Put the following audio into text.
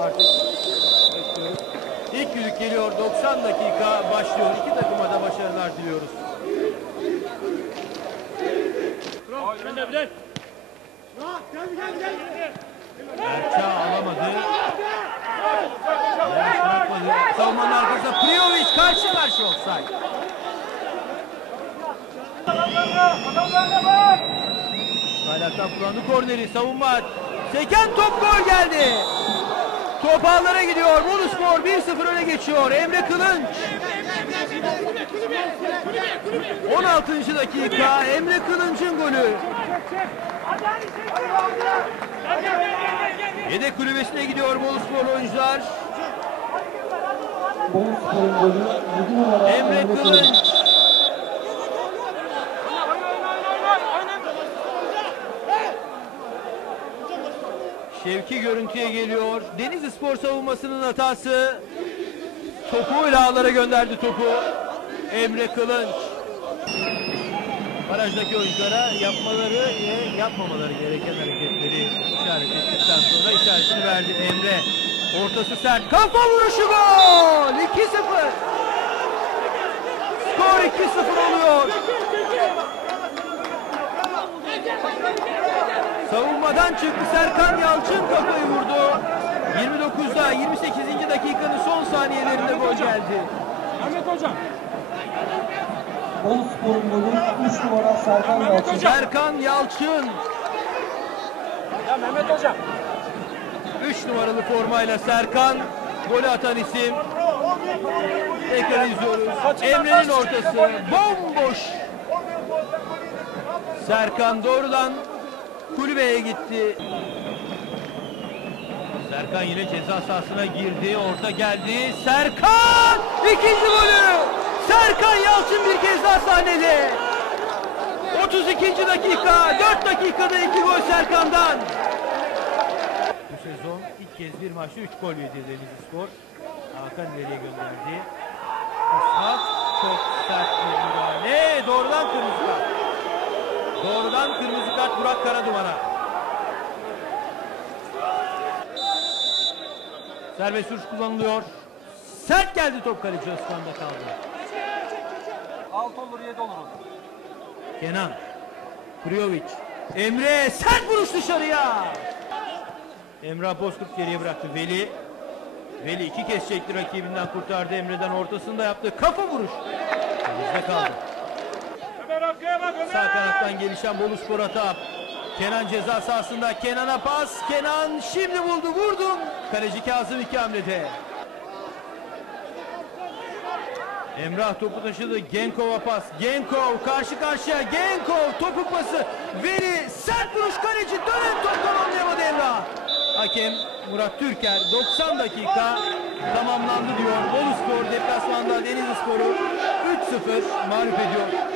artık bekliyoruz. İlk düdük geliyor. 90 dakika başlıyor. İki takıma da başarılar diliyoruz. Erça alamadı. Yanlış bırakmadı. Savunmanın arkasında Prijovic karşı karşı offside. Kaynaktan kullandı korneri savunma. Seken top gol geldi. Top ağlara gidiyor. Boluspor 1-0 öne geçiyor. Emre Kılınç. 16. dakika Emre Kılınç'ın golü. Yedek kulübesine gidiyor Boluspor oyuncular. Boluspor'un golü 7 numara Emre Kılınç. Şevki görüntüye geliyor. Denizli Spor savunmasının hatası. Topu ağlara gönderdi topu. Emre Kılınç. Barajdaki oyunculara yapmaları ve yapmamaları gereken hareketleri işaret ettikten sonra işaretini verdi Emre. Ortası sert. Kafa vuruşu gol! 2-0. Skor 2-0 oluyor. Savunmadan çıktı Serkan Yalçın kafayı vurdu. 29'da 28. dakikanın son saniyelerinde gol geldi. Boluspor'un golü 3 numara Serkan Yalçın. Serkan Yalçın Ya Mehmet Hocam. 3 numaralı formayla Serkan golü atan isim. Tekrar izliyoruz. Emre'nin ortası bomboş. Serkan doğrudan kulübeye gitti. Serkan yine ceza sahasına girdi. Orta geldi. Serkan! ikinci golü! Serkan Yalçın bir kez daha sahnede. 32. dakika. 4 dakikada 2 gol Serkan'dan. Bu sezon ilk kez bir maçta 3 gol yedi Denizli Spor. Hakan ileriye gönderdi. Ishak çok sert bir müdahale. Doğrudan kırmızı kart. Doğrudan kırmızı kart Burak Karaduman'a. Serbest vuruş kullanılıyor. Sert geldi top kaleci Özkan'da kaldı. 6 olur 7 olur. Kenan. Prijovic. Emre sert vuruş dışarıya. Emrah Bozkurt geriye bıraktı. Veli. Veli iki kez çekti rakibinden kurtardı. Emre'den ortasında yaptı. Kafa vuruş. Bizde kaldı. Sağ kanattan gelişen Boluspor hata. Kenan ceza sahasında. Kenan'a pas. Kenan şimdi buldu. Vurdu. Kaleci Kazım iki hamlede. Emrah topu taşıdı. Genkov'a pas. Genkov karşı karşıya. Genkov topu pası. Veli sert vuruş kaleci. Dönen toptan anlayamadı Emrah. Hakem Murat Türker 90 dakika tamamlandı diyor. Boluspor deplasmanda Denizli Sporu 3-0 mağlup ediyor.